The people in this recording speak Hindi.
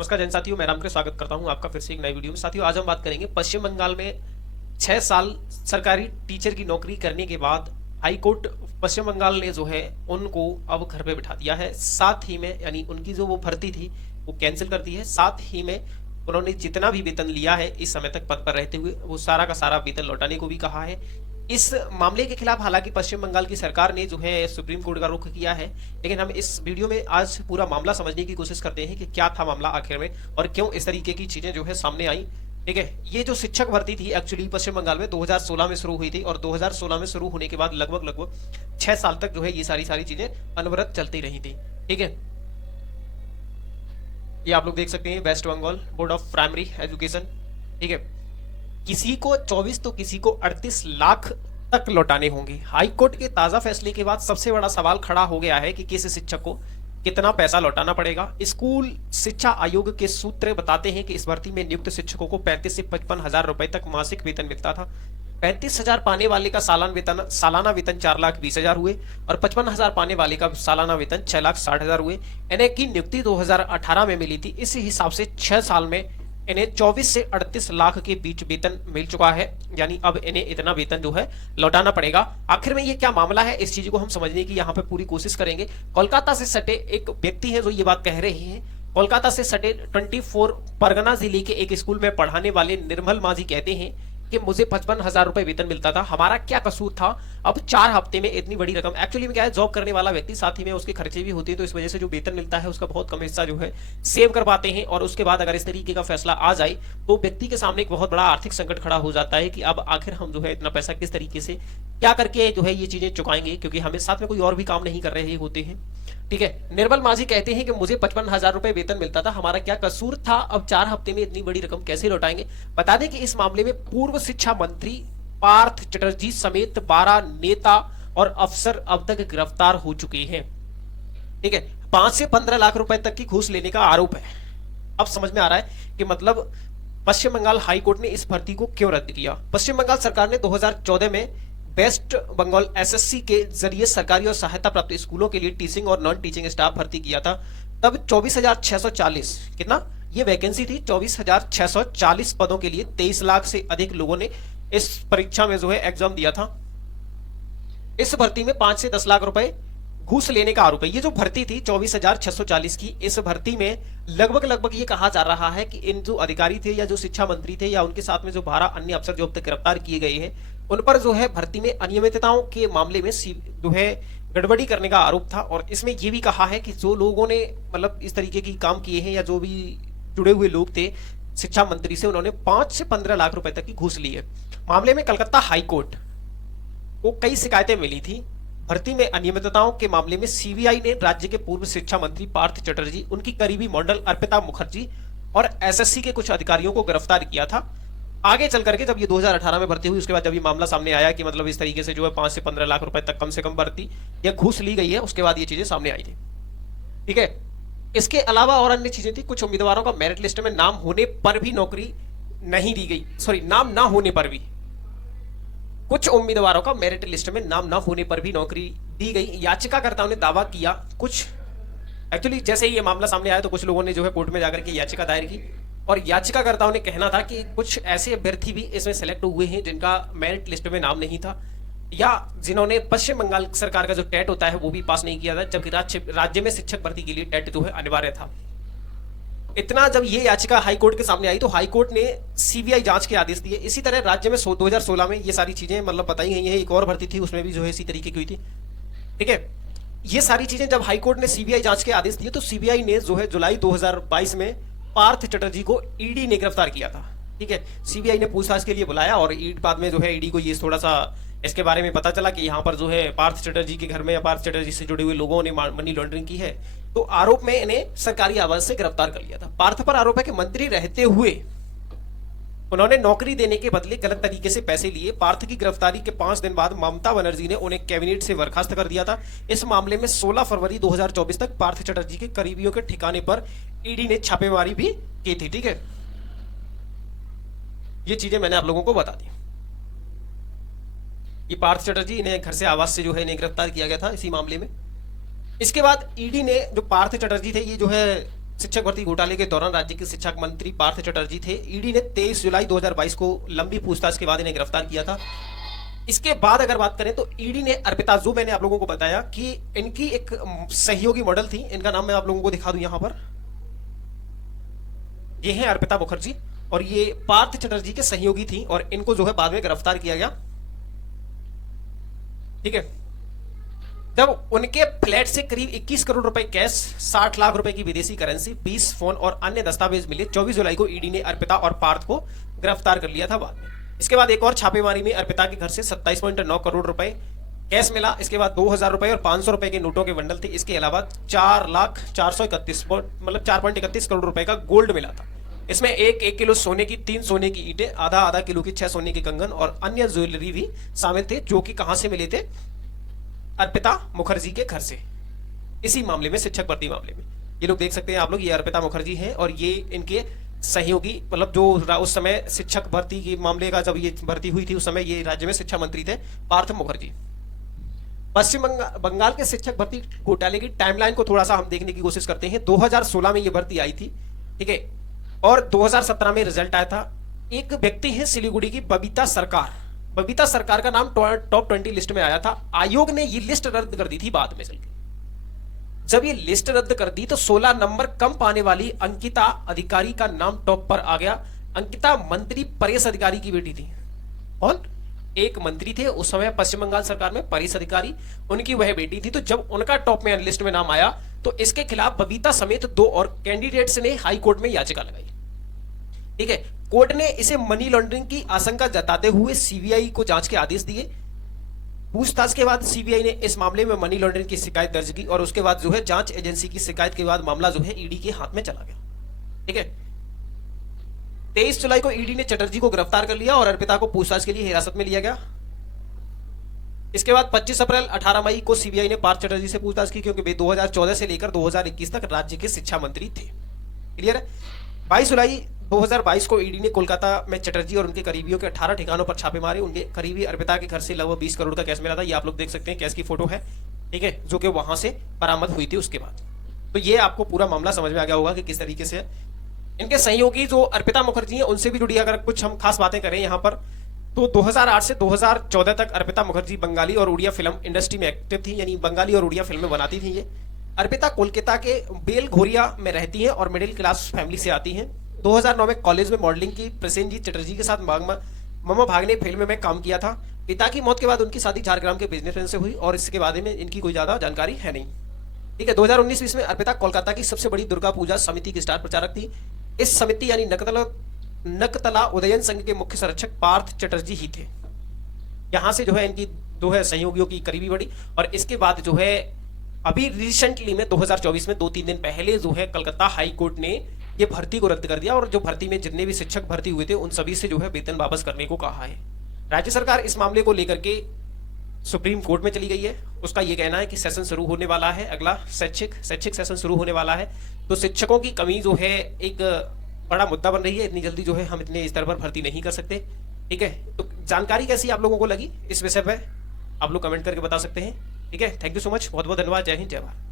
नमस्कार जैन साथियों, मैं राम के स्वागत करता हूं आपका फिर से एक नई वीडियो में। साथियों, आज हम बात करेंगे पश्चिम बंगाल में 6 साल सरकारी टीचर की नौकरी करने के बाद हाई कोर्ट पश्चिम बंगाल ने जो है उनको अब घर पे बिठा दिया है। साथ ही में यानी उनकी जो वो भर्ती थी वो कैंसिल कर दी है। साथ ही में उन्होंने जितना भी वेतन लिया है इस समय तक पद पर रहते हुए वो सारा का सारा वेतन लौटाने को भी कहा है। इस मामले के खिलाफ हालांकि पश्चिम बंगाल की सरकार ने जो है सुप्रीम कोर्ट का रुख किया है, लेकिन हम इस वीडियो में आज पूरा मामला समझने की कोशिश करते हैं कि क्या था मामला आखिर में और क्यों इस तरीके की चीजें जो है सामने आई। ठीक है, ये जो शिक्षक भर्ती थी एक्चुअली पश्चिम बंगाल में 2016 में शुरू हुई थी और 2016 में शुरू होने के बाद लगभग 6 साल तक जो है ये सारी चीजें अनवरत चलती रही थी। ठीक है, ये आप लोग देख सकते हैं West Bengal board of primary education. ठीक है, किसी को 24 तो किसी को 38 लाख तक लौटाने होंगे। हाई कोर्ट के ताजा फैसले के बाद सबसे बड़ा सवाल खड़ा हो गया है कि किस शिक्षक को कितना पैसा लौटाना पड़ेगा। स्कूल शिक्षा आयोग के सूत्र बताते हैं कि इस भर्ती में नियुक्त शिक्षकों को 35 से 55 हजार रुपए तक मासिक वेतन मिलता था। 35,000 पाने वाले का सालाना वेतन 4,20,000 हुए और 55,000 पाने वाले का सालाना वेतन 6,60,000 हुए। इन्हें की नियुक्ति 2018 में मिली थी। इस हिसाब से 6 साल में इन्हें 24 से 38 लाख के बीच वेतन मिल चुका है, यानी अब इन्हें इतना वेतन जो है लौटाना पड़ेगा। आखिर में ये क्या मामला है, इस चीज को हम समझने की यहाँ पे पूरी कोशिश करेंगे। कोलकाता से सटे एक व्यक्ति है जो ये बात कह रहे हैं। कोलकाता से सटे 24 परगना जिले के एक स्कूल में पढ़ाने वाले निर्मल माझी कहते हैं कि मुझे 55,000 रुपए वेतन मिलता था, हमारा क्या कसूर था, अब 4 हफ्ते में इतनी बड़ी रकम। एक्चुअली में क्या है, जॉब करने वाला व्यक्ति साथ ही में उसके खर्चे भी होते हैं, तो इस वजह से जो वेतन मिलता है उसका बहुत कम हिस्सा जो है सेव कर पाते हैं। और उसके बाद अगर इस तरीके का फैसला आ जाए तो व्यक्ति के सामने एक बहुत बड़ा आर्थिक संकट खड़ा हो जाता है कि अब आखिर हम जो है इतना पैसा किस तरीके से क्या करके जो है ये चीजें चुकाएंगे, क्योंकि हमें साथ में कोई और भी काम नहीं कर रहे होते हैं। ठीक है, निर्मल माझी कहते हैं कि मुझे 55,000 रुपए वेतन मिलता था, हमारा क्या कसूर था, अब 4 हफ्ते में इतनी बड़ी रकम कैसे लौटाएंगे। बता दें कि इस मामले में पूर्व शिक्षा मंत्री पार्थ चटर्जी समेत 12 नेता और अफसर अब तक गिरफ्तार हो चुके हैं। ठीक है, 5 से 15 लाख रुपए तक की घूस लेने का आरोप है। अब समझ में आ रहा है कि मतलब पश्चिम बंगाल हाई कोर्ट ने इस भर्ती को क्यों रद्द किया। पश्चिम बंगाल सरकार ने 2014 में वेस्ट बंगाल एसएससी के जरिए सरकारी और सहायता प्राप्त स्कूलों के लिए टीचिंग और नॉन टीचिंग स्टाफ भर्ती किया था। तब 24,640 कितना ये वैकेंसी थी, 24,640 पदों के लिए 23 लाख से अधिक लोगों ने इस परीक्षा में जो है एग्जाम दिया था। इस भर्ती में 5 से 10 लाख रुपए घूस लेने का आरोप है। ये जो भर्ती थी 24,640 की, इस भर्ती में लगभग ये कहा जा रहा है कि इन जो अधिकारी थे या जो शिक्षा मंत्री थे या उनके साथ में जो 12 अन्य अफसर जो अब तक गिरफ्तार किए गए हैं उन पर जो है भर्ती में अनियमितताओं के मामले में जो है गड़बड़ी करने का आरोप था। और इसमें यह भी कहा है कि जो लोगों ने मतलब इस तरीके की काम किए हैं या जो भी जुड़े हुए लोग थे शिक्षा मंत्री से, उन्होंने 5 से 15 लाख रुपए तक की घूस ली है। मामले में कलकत्ता हाई कोर्ट को कई शिकायतें मिली थी। भर्ती में अनियमितताओं के मामले में सीबीआई ने राज्य के पूर्व शिक्षा मंत्री पार्थ चटर्जी, उनकी करीबी मॉडल अर्पिता मुखर्जी और एसएससी के कुछ अधिकारियों को गिरफ्तार किया था। आगे चल करके जब ये 2018 में भर्ती हुई, उसके बाद जब ये मामला सामने आया कि मतलब इस तरीके से जो है 5 से 15 लाख रुपए तक कम से कम भर्ती या घूस ली गई है, उसके बाद ये चीजें सामने आई थी। ठीक है, इसके अलावा और अन्य चीजें थी। कुछ उम्मीदवारों का मेरिट लिस्ट में नाम होने पर भी नौकरी नहीं दी गई, सॉरी नाम ना होने पर भी, कुछ उम्मीदवारों का मेरिट लिस्ट में नाम ना होने पर भी नौकरी दी गई। याचिकाकर्ताओं ने दावा किया, कुछ एक्चुअली जैसे ही ये मामला सामने आया तो कुछ लोगों ने जो है कोर्ट में जाकर के याचिका दायर की और याचिकाकर्ताओं ने कहना था कि कुछ ऐसे अभ्यर्थी भी इसमें सेलेक्ट हुए हैं जिनका मेरिट लिस्ट में नाम नहीं था या जिन्होंने पश्चिम बंगाल सरकार का जो टेट होता है वो भी पास नहीं किया था, जबकि राज्य में शिक्षक भर्ती के लिए टेट जो है अनिवार्य था। इतना जब ये याचिका हाई कोर्ट के सामने आई तो हाई कोर्ट ने सीबीआई जांच के आदेश दिए। इसी तरह राज्य में 2016 में ये सारी चीजें मतलब बताई गई हैं। एक और भर्ती थी उसमें भी जो है इसी तरीके की हुई थी। ठीक है, ये सारी चीजें जब हाई कोर्ट ने सीबीआई जांच के आदेश दिए तो सीबीआई ने जो है जुलाई 2022 में पार्थ चटर्जी को ईडी ने गिरफ्तार किया था। ठीक है, सीबीआई ने पूछताछ के लिए बुलाया और बाद में जो है ईडी को ये थोड़ा सा इसके बारे में पता चला कि यहाँ पर जो है पार्थ चटर्जी के घर में या पार्थ चटर्जी से जुड़े हुए लोगों ने मनी लॉन्ड्रिंग की है, तो आरोप में इन्हें सरकारी आवाज से गिरफ्तार कर लिया था। पार्थ पर आरोप है कि मंत्री रहते हुए उन्होंने नौकरी देने के बदले गलत तरीके से पैसे लिए। पार्थ की गिरफ्तारी के 5 दिन बाद ममता बनर्जी ने उन्हें कैबिनेट से बर्खास्त कर दिया था। इस मामले में 16 फरवरी 2024 तक पार्थ चटर्जी के करीबियों के ठिकाने पर ईडी ने छापेमारी भी की थी। ठीक है, ये चीजें मैंने आप लोगों को बता दी। ये पार्थ चटर्जी, इन्हें घर से आवास से जो है इन्हें गिरफ्तार किया गया था इसी मामले में। इसके बाद ईडी ने जो पार्थ चटर्जी थे ये जो है शिक्षक भर्ती घोटाले के दौरान राज्य के शिक्षा मंत्री पार्थ चटर्जी थे। ईडी ने 23 जुलाई 2022 को लंबी पूछताछ के बाद इन्हें गिरफ्तार किया था। इसके बाद अगर बात करें तो ईडी ने अर्पिता, जो मैंने आप लोगों को बताया कि इनकी एक सहयोगी मॉडल थी, इनका नाम मैं आप लोगों को दिखा दूं यहां पर, ये है अर्पिता मुखर्जी, और ये पार्थ चटर्जी के सहयोगी थी, और इनको जो है बाद में गिरफ्तार किया गया। ठीक है, जब उनके फ्लैट से करीब 21 करोड़ रुपए कैश, 60 लाख रुपए की विदेशी करेंसी, 20 फोन और अन्य दस्तावेज मिले। 24 जुलाई को ईडी ने अर्पिता और पार्थ को गिरफ्तार कर लिया था बाद में। इसके बाद एक और छापेमारी में अर्पिता के घर से 27.9 करोड़ रुपए कैश मिला। इसके बाद 2000 रुपए और 500 रुपए के नोटों के बंडल थे। इसके अलावा 4,431 मतलब 4.31 करोड़ रुपए का गोल्ड मिला था। इसमें 1 किलो सोने की, 3 सोने की ईंटें, आधा किलो की 6 सोने के कंगन और अन्य ज्वेलरी भी शामिल थे, जो कि कहां से मिले थे? अर्पिता मुखर्जी के घर से, इसी मामले में, शिक्षक भर्ती मामले में। ये लोग देख सकते हैं आप लोग, ये अर्पिता मुखर्जी हैं और ये इनके सहयोगी, मतलब जो उस समय शिक्षक भर्ती के मामले का जब ये भर्ती हुई थी उस समय ये राज्य में शिक्षा मंत्री थे, पार्थ मुखर्जी। पश्चिम बंगाल के शिक्षक भर्ती घोटाले की टाइमलाइन को थोड़ा सा हम देखने की कोशिश करते हैं। 2016 में ये भर्ती आई थी, ठीक है, और 2017 में रिजल्ट आया था। एक व्यक्ति है सिलीगुड़ी की, बबीता सरकार। बबीता सरकार का नाम टॉप 20 लिस्ट में आया था। आयोग ने ये लिस्ट रद्द कर दी थी बाद में चलकर। जब ये लिस्ट रद्द कर दी तो 16 नंबर कम पाने वाली अंकिता अधिकारी का नाम टॉप पर आ गया। अंकिता मंत्री परेश अधिकारी की बेटी थी। कौन? एक मंत्री थे उस समय पश्चिम बंगाल सरकार में, परेश अधिकारी, उनकी वह बेटी थी। तो जब उनका टॉप में लिस्ट में नाम आया तो इसके खिलाफ बबीता समेत 2 और कैंडिडेट्स ने हाई कोर्ट में याचिका लगाई। ठीक है, कोर्ट ने इसे मनी लॉन्ड्रिंग की आशंका जताते हुए सीबीआई को जांच के आदेश दिए। पूछताछ के बाद सीबीआई ने इस मामले में मनी लॉन्ड्रिंग की शिकायत दर्ज की और उसके बाद जो है जांच एजेंसी की शिकायत के बाद मामला जो है ईडी के हाथ में चला गया। ठीक है, 23 जुलाई को ईडी ने चटर्जी को गिरफ्तार कर लिया और अर्पिता को पूछताछ के लिए हिरासत में लिया गया। इसके बाद 25 अप्रैल 18 मई को सीबीआई ने पार्थ चटर्जी से पूछताछ की, क्योंकि वे 2014 से लेकर 2021 तक राज्य के शिक्षा मंत्री थे। क्लियर है? 22 जुलाई 2022 को ईडी ने कोलकाता में चटर्जी और उनके करीबियों के 18 ठिकानों पर छापे मारे। उनके करीबी अर्पिता के घर से लगभग 20 करोड़ का कैश मिला था। ये आप लोग देख सकते हैं, कैश की फोटो है, ठीक है, जो कि वहां से बरामद हुई थी उसके बाद। तो ये आपको पूरा मामला समझ में आ गया होगा कि किस तरीके से इनके सहयोगी जो अर्पिता मुखर्जी हैं उनसे भी जुड़ी अगर कुछ हम खास बातें करें यहाँ पर, तो 2008 से 2014 तक अर्पिता मुखर्जी बंगाली और उड़िया फिल्म इंडस्ट्री में एक्टिव थी, यानी बंगाली और उड़िया फिल्में बनाती थी। ये अर्पिता कोलकाता के बेलघोरिया में रहती हैं और मिडिल क्लास फैमिली से आती हैं। 2009 में कॉलेज में मॉडलिंग की प्रसेनजीत चटर्जी के साथ ममा भागने फिल्म में काम किया था। पिता की मौत के बाद उनकी शादी झारग्राम के बिजनेसमैन से हुई और इसके बारे में इनकी कोई ज्यादा जानकारी है नहीं। ठीक है, 2019 में अर्पिता कोलकाता की सबसे बड़ी दुर्गा पूजा समिति की स्टार प्रचारक थी। इस समिति यानी नकतला उदयन संघ के मुख्य संरक्षक पार्थ चटर्जी ही थे। यहां से जो है इनकी जो है सहयोगियों की करीबी बढ़ी और इसके बाद जो है अभी रिसेंटली में 2024 में 2-3 दिन पहले जो है कलकत्ता हाई कोर्ट ने ये भर्ती को रद्द कर दिया और जो भर्ती में जितने भी शिक्षक भर्ती हुए थे उन सभी से जो है वेतन वापस करने को कहा है। राज्य सरकार इस मामले को लेकर के सुप्रीम कोर्ट में चली गई है। उसका ये कहना है कि सेशन शुरू होने वाला है, अगला शैक्षिक सेशन शुरू होने वाला है। तो शिक्षकों की कमी जो है एक बड़ा मुद्दा बन रही है। इतनी जल्दी जो है हम इतने स्तर पर भर्ती नहीं कर सकते। ठीक है, तो जानकारी कैसी आप लोगों को लगी इस विषय पर आप लोग कमेंट करके बता सकते हैं। ठीक है, थैंक यू सो मच, बहुत बहुत धन्यवाद। जय हिंद, जय भारत।